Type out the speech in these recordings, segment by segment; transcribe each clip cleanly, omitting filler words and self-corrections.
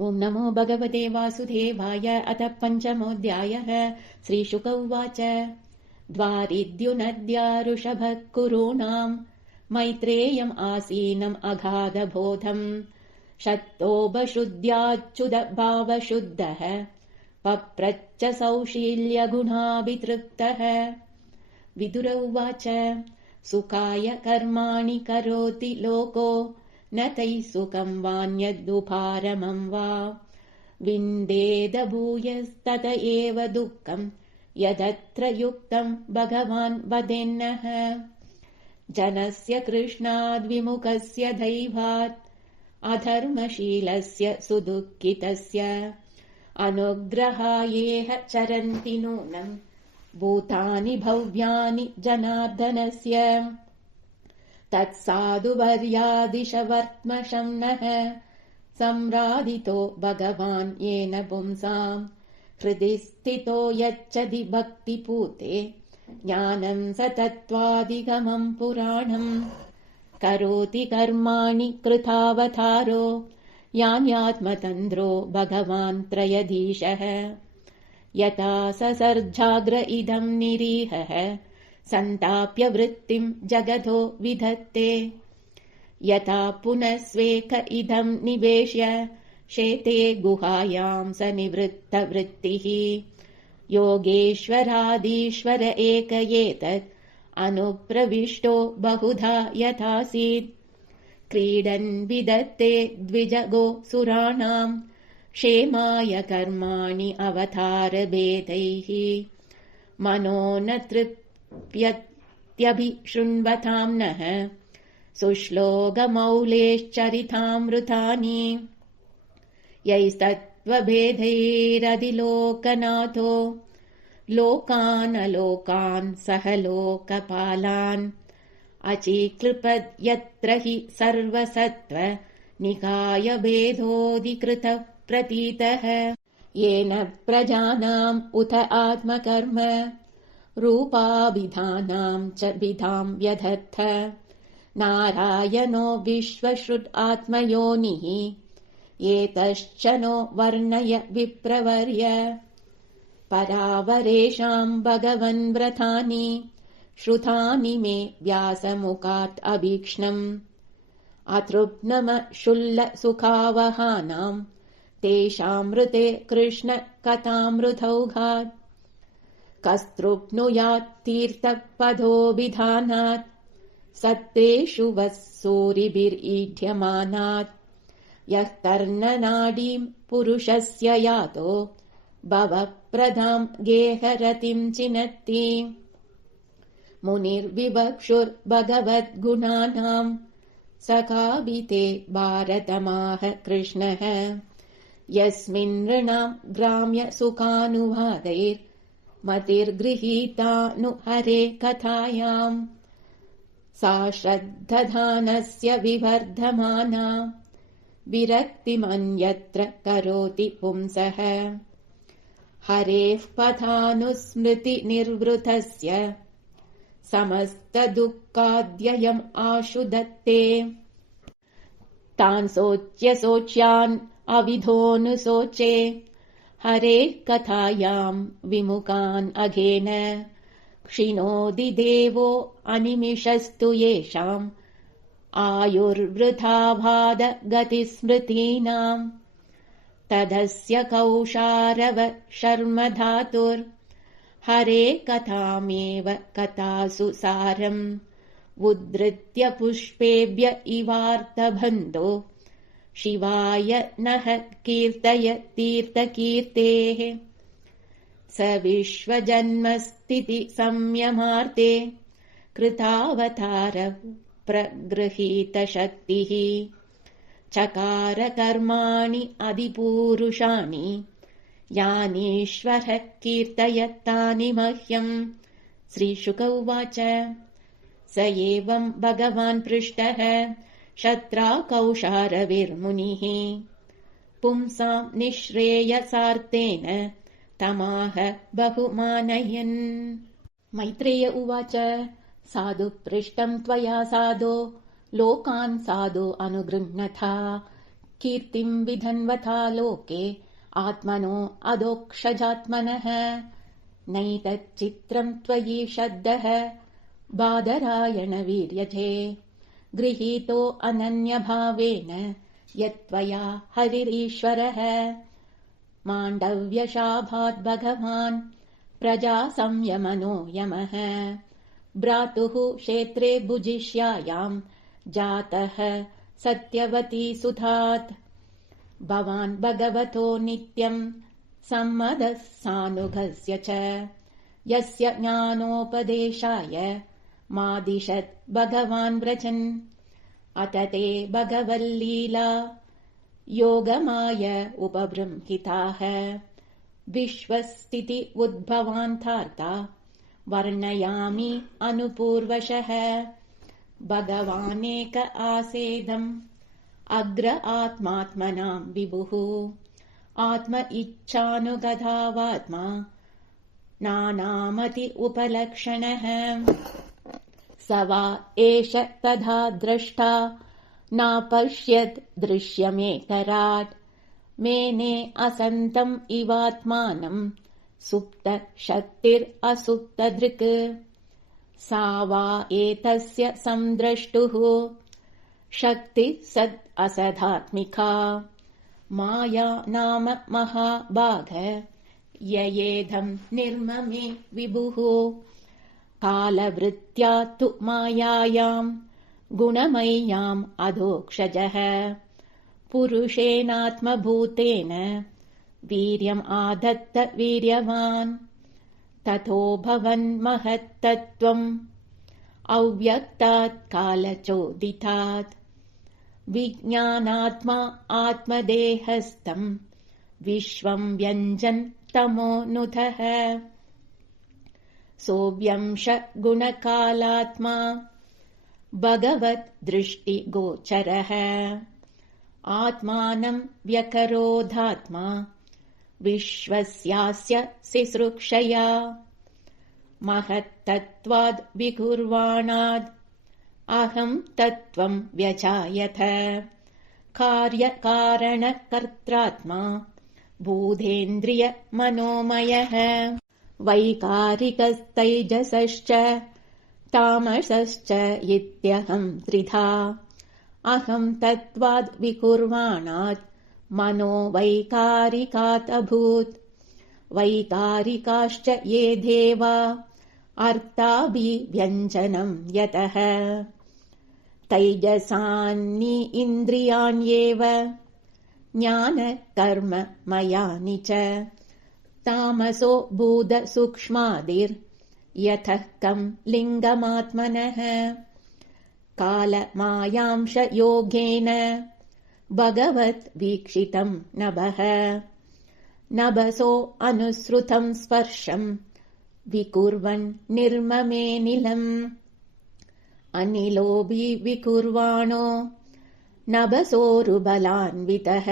ॐ नमो भगवते वासुदेवाय। अथ पञ्चमोऽध्यायः। श्रीशुक उवाच। द्वारिद्युनद्या ऋषभः कुरूणाम् मैत्रेयम् आसीनम् अगाधबोधम् शक्तोपशुद्ध्याच्युतभावशुद्धः पप्रच्च सौशील्यगुणाभितृप्तः। विदुर उवाच। सुखाय कर्माणि करोति लोको न तैः सुखम् वान्यदुपारमम् वा विन्देद भूयस्तत एव दुःखम् यदत्र युक्तम् भगवान् वदेन्नः। जनस्य कृष्णाद्विमुखस्य दैवात् अधर्मशीलस्य सुदुःखितस्य अनुग्रहायेह चरन्ति नूनम् भूतानि भव्यानि जनार्दनस्य। तत्साधुवर्यादिशवर्त्मशं नः सम्रादितो भगवान् येन पुंसाम् हृदि स्थितो यच्छति भक्तिपूते ज्ञानम् स तत्त्वादिगमम् पुराणम् करोति कर्माणि कृतावतारो यान्यात्मतन्द्रो भगवान् त्रयधीशः। यथा ससर्जाग्र इदम् निरीहः सन्ताप्य वृत्तिम् जगतो विधत्ते यथा पुनः स्वेक इदम् निवेश्य शेते गुहायाम् स निवृत्तवृत्तिः। योगेश्वरादीश्वर एक एतत् अनुप्रविष्टो बहुधा यथासीत् क्रीडन् विदत्ते द्विजगो सुराणाम् क्षेमाय कर्माणि अवतारभेदैः। मनो न तृप्यत्यभिशृण्वताम् नः सुश्लोकमौलेश्चरितामृतानि यैस्तत्त्वभेदैरधिलोकनाथो लोकानलोकान् सह लोकपालान् अचीक्लृपद्यत्र हि सर्वसत्त्व निकायभेदोऽधिकृतः प्रतीतः। येन प्रजानाम् उत आत्मकर्म रूपाभिधानाम् च विधाम् व्यधत्थ नारायणो विश्वश्रुत् आत्मयोनिः एतश्च नो वर्णय विप्रवर्य। परावरेषाम् भगवन् व्रतानि श्रुतानि मे व्यासमुखात् अभीक्ष्णम् अतृप्नमशुल्ल सुखावहानाम् तेषामृते कृष्ण कथामृतौघात् कस्तृप्नुयात् तीर्थपदोऽभिधानात् सत्तेषु वः सूरिभिरीढ्यमानात् यः कर्णनाडीम् पुरुषस्य यातो भवप्रदाम् गेहरतिम् चिनत्ति। मुनिर्विवक्षुर्भगवद्गुणानाम् सखाभिते भारतमाह कृष्णः यस्मिन् नृणाम् ग्राम्य सुखानुवादैर्मतिर्गृहीतानु हरे कथायाम् सा श्रद्धधानस्य विवर्धमाना विरक्तिमन्यत्र करोति पुंसः। हरेः पथानुस्मृतिनिर्वृतस्य समस्तदुःखाद्ययम् आशु दत्ते तान् शोच्य शोच्यान् अविधोऽनुशोचे हरेः कथायाम् विमुखान् अघेन क्षिणोति देवो अनिमिषस्तु येषाम् आयुर्वृथाभाद गतिस्मृतीनाम् तदस्य कौशारव शर्म धातुर् हरे कथामेव कथासु सारम् उद्धृत्य पुष्पेभ्य इवार्तबन्धो शिवाय नः कीर्तय तीर्थकीर्तेः। स विश्वजन्मस्थिति संयमार्ते कृतावतार प्रगृहीतशक्तिः चकार कर्माणि अधिपूरुषाणि यानीश्वरः कीर्तयत्तानि मह्यम्। श्रीशुक उवाच। स एवम् भगवान् पृष्टः शत्राकौशारविर्मुनिः पुंसाम् निःश्रेयसार्तेन तमाह बहुमानयन्। मैत्रेय उवाच। साधु पृष्टम् त्वया साधो लोकान् साधो अनुगृह्णथा कीर्तिम् विधन्वथा लोके आत्मनो अधोक्षजात्मनः नैतच्चित्रम् त्वयि शब्दः बादरायणवीर्यते गृहीतो अनन्यभावेन यत्त्वया हरिरीश्वरः माण्डव्यशाभाद् भगवान् प्रजासंयमनो यमः भ्रातुः क्षेत्रे भुजिष्यायाम् जातः सत्यवती सुधात् भवान् भगवतो नित्यम् सम्मदः सानुगस्य च यस्य ज्ञानोपदेशाय मादिशत् भगवान् व्रजन् अत ते भगवल्लीला योगमाय उपबृंहिताः विश्वस्थिति उद्भवान्तार्ता वर्णयामि अनुपूर्वशः भगवानेक आसेदम् अग्र आत्मात्मनाम् विभुः आत्म इच्छानुगधावात्मा नानामति उपलक्षणः स वा एष तथा द्रष्टा नापश्यत् दृश्यमेतराट् मेने असन्तम् इवात्मानम् सुप्त शक्तिरसुप्तधृक् सा वा एतस्य संद्रष्टुः शक्तिः सद् असदात्मिका माया नाम महाभाग ययेदम् निर्ममे विभुः कालवृत्त्या तु मायायाम् गुणमय्याम् अधोक्षजः पुरुषेणात्मभूतेन वीर्यम् आदत्त वीर्यवान् ततो भवन्महत्तत्त्वम् अव्यक्तात् कालचोदितात् विज्ञानात्मा आत्मदेहस्थम् विश्वम् व्यञ्जन् तमोऽनुतः सोऽव्यंश गुणकालात्मा भगवत् दृष्टिगोचरः आत्मानम् व्यकरोधात्मा विश्वस्यास्य सिसृक्षया महत्तत्त्वाद् विकुर्वाणाद् अहम् तत्त्वम् व्यजायत कार्यकारणकर्त्रात्मा भूतेन्द्रिय मनोमयः वैकारिकस्तैजसश्च तामसश्च इत्यहम् त्रिधा अहम् तत्त्वाद् विकुर्वाणात् मनो वैकारिकात् अभूत् वैकारिकाश्च ये देवा अर्थाभिव्यञ्जनम् यतः तैजसानि इन्द्रियाण्येव ज्ञान कर्म मयानि च तामसो भूतसूक्ष्मादिर्यतः कम् लिङ्गमात्मनः कालमायांश योगेन भगवत् वीक्षितम् नभः नभसो अनुसृतम् स्पर्शम् विकुर्वन् निर्ममेनिलम् अनिलोऽपि विकुर्वाणो नभसोरुबलान्वितः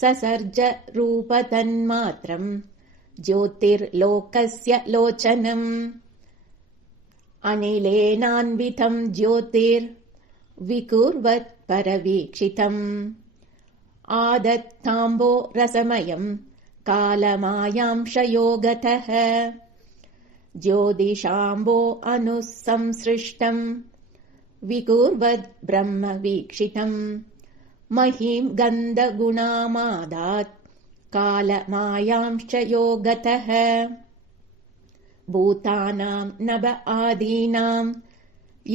ससर्ज रूपतन्मात्रम् ज्योतिर्लोकस्य लोचनम् अनिलेनान्वितम् ज्योतिर्विकुर्वत् परवीक्षितम् आदत्ताम्बो रसमयम् कालमायांशयोगतः ज्योतिषाम्बो अनुसंसृष्टम् विकुर्वद् ब्रह्म वीक्षितम् महीम् गन्धगुणामादात् कालमायांश्च योगतः भूतानाम् नभ आदीनाम्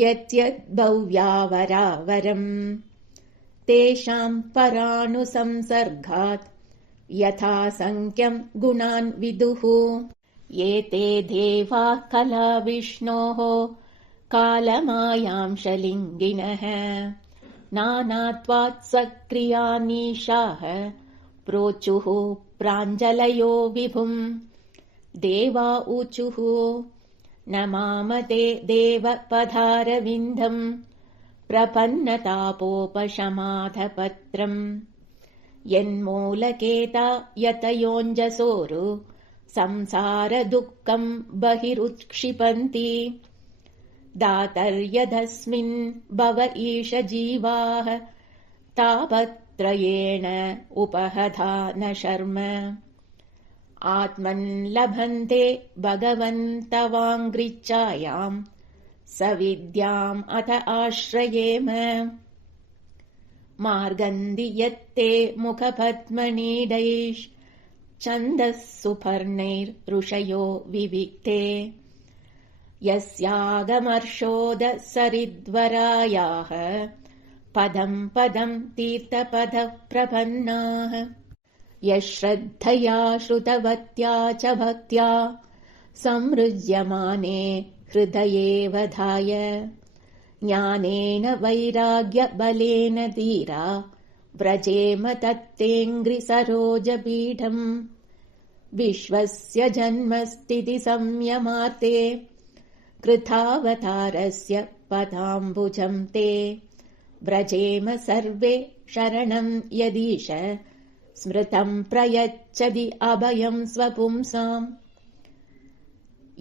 यद्यद्भव्यावरावरम् तेषाम् परानुसंसर्गात् यथा संख्यम् गुणान् विदुः एते देवा कला विष्णोः कालमायांशलिङ्गिनः नानात्वात् सक्रियानीशाः प्रोचुः प्राञ्जलयो विभुम् देवा ऊचुः नमामते देवपदारविन्दम् प्रपन्नतापोपशमाधपत्रम् यन्मूलकेता यतयोञ्जसोरु संसारदुःखम् बहिरुत्क्षिपन्ति दातर्यदस्मिन् भव ईश जीवाः तावत् त्रयेण उपहधा न शर्म आत्मन् लभन्ते भगवन्तवाङ्घ्रिच्छायाम् सविद्याम् अथ आश्रयेम मार्गन्धि यत्ते मुखपद्मनीडैश्छन्दः सुपर्णैर्ऋषयो विविक्ते यस्यागमर्षोदसरिद्वरायाः पदम् पदम् तीर्थपदः प्रपन्नाः यश्रद्धया श्रुतवत्या च भक्त्या संरुज्यमाने हृदयेऽवधाय ज्ञानेन वैराग्यबलेन धीरा व्रजेम तत्तेऽङ्घ्रिसरोजपीठम् विश्वस्य जन्मस्थितिसंयमार्ते कृतावतारस्य पदाम्बुजम् ते व्रजेम सर्वे शरणम् यदीश स्मृतम् प्रयच्छति अभयम् स्वपुंसाम्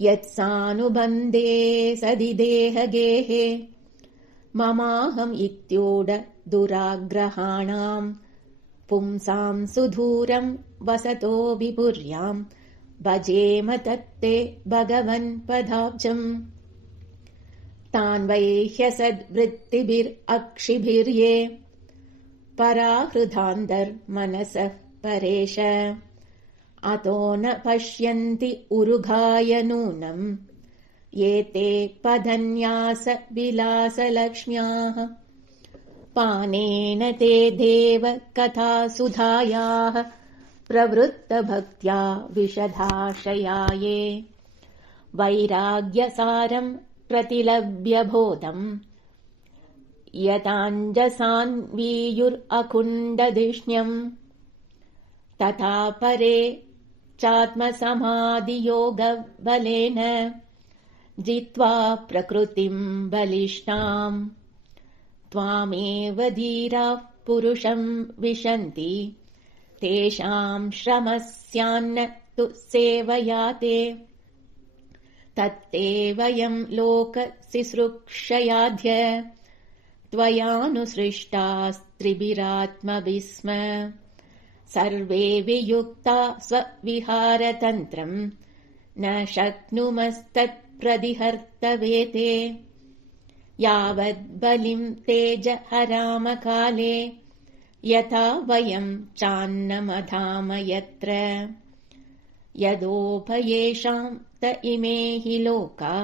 यत्सानुबन्धे सदि देहगेहे ममाहम् इत्योड दुराग्रहाणाम् पुंसाम् सुदूरम् वसतो विपुर्याम् भजेम तत्ते भगवन्पदाब्जम् तान्वैह्यसद्वृत्तिभिरक्षिभिर्ये पराहृदान्तर्मनसः परेश अतो न पश्यन्ति उरुघाय नूनम् एते पदन्यासविलासलक्ष्म्याः पानेन ते देव कथासुधायाः प्रवृत्तभक्त्या विशदाशयाये वैराग्यसारम् प्रतिलभ्य बोधम् यताञ्जसान्वीयुरकुण्डधिष्ण्यम् तथा परे चात्मसमाधियोगबलेन जित्वा प्रकृतिम् बलिष्ठाम् त्वामेव धीराः पुरुषम् विशन्ति तेषाम् श्रमस्यान्न तु सेवयाते तत्ते वयम् लोकसिसृक्षयाध्य त्वयानुसृष्टास्त्रिभिरात्मभिः स्म सर्वे वियुक्ता स्वविहारतन्त्रम् न शक्नुमस्तत्प्रतिहर्तवेते यावद्बलिम् तेज हरामकाले यथा वयम् चान्नमधाम यत्र यदोभयेषाम् त इमे हि लोका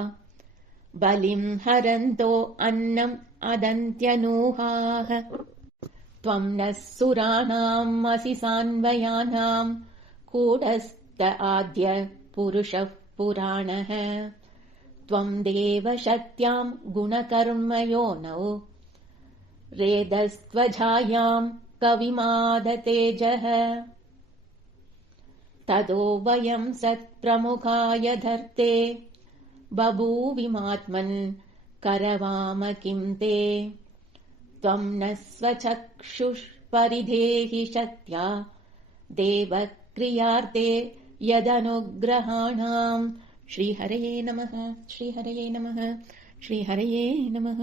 बलिम् हरन्तो अन्नम् अदन्त्यनूहाः त्वम् नः सुराणाम् असि सान्वयानाम् कूटस्थ आद्य पुरुषः पुराणः त्वम् देव शक्त्याम् गुणकर्मयोनौ रेदस्त्वजायाम् कविमादतेजः ततो वयम् सत्प्रमुखाय धर्ते बभूविमात्मन् करवाम किम् ते त्वम् न स्वचक्षुष्परिधेहि शक्त्या देवक्रियार्थे यदनुग्रहाणाम् श्रीहरये नमः श्रीहरये नमः श्रीहरये नमः।